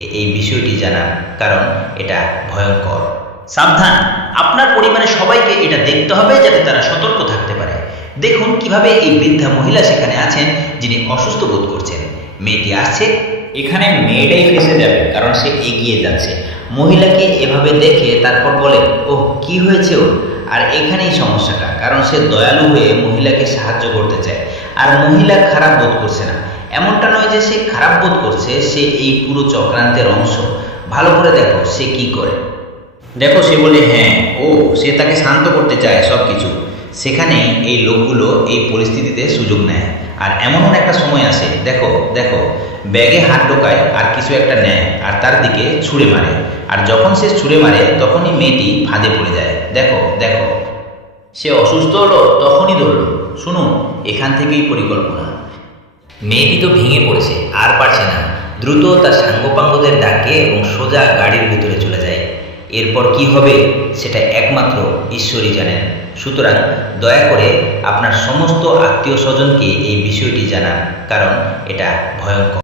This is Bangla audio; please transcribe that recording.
এই বিষয়টি জানান, কারণ এটা ভয়ঙ্কর। সাবধান, আপনার পরিবারের সবাইকে এটা দেখতে হবে যাতে তারা সতর্ক থাকতে পারে। দেখুন কিভাবে এই বৃদ্ধা মহিলা সেখানে আছেন যিনি অসুস্থ বোধ করছেন। মেয়েটি আসছে, এখানে মেয়েটাই ফেঁসে যাবে, কারণ সে এগিয়ে যাচ্ছে। মহিলাকে এভাবে দেখে তারপর বলে, ওহ কি হয়েছে ওর? আর এখানেই সমস্যাটা, কারণ সে দয়ালু হয়ে মহিলাকে সাহায্য করতে চায়, আর মহিলা খারাপ বোধ করছে না। এমনটা নয় যে সে খারাপ বোধ করছে, সে এই পুরো চক্রান্তের অংশ। ভালো করে দেখো সে কি করে। দেখো সে বলে হ্যাঁ, ও সে তাকে শান্ত করতে চায় সব কিছু। সেখানেই এই লোকগুলো এই পরিস্থিতিতে সুযোগ নেয়, আর এমন একটা সময় আসে, দেখো দেখো ব্যাগে হাত ঢোকায় আর কিছু একটা নেয় আর তার দিকে ছুঁড়ে মারে। আর যখন সে ছুঁড়ে মারে তখনই মেয়েটি ফাঁদে পড়ে যায়। দেখো দেখো সে অসুস্থ হলো, তখনই ধরল। শুনুন, এখান থেকেই পরিকল্পনা। মেয়েটি তো ভেঙে পড়েছে, আর পারছে না। দ্রুত তার সাঙ্গপাঙ্গদের ডাকে এবং সোজা গাড়ির ভিতরে চলে যায়। এরপর কি হবে সেটা একমাত্র ঈশ্বরই জানেন। সুতরাং দয়া করে আপনার সমস্ত আত্মীয় স্বজনকে এই বিষয়টি জানান, কারণ এটা ভয়ঙ্কর।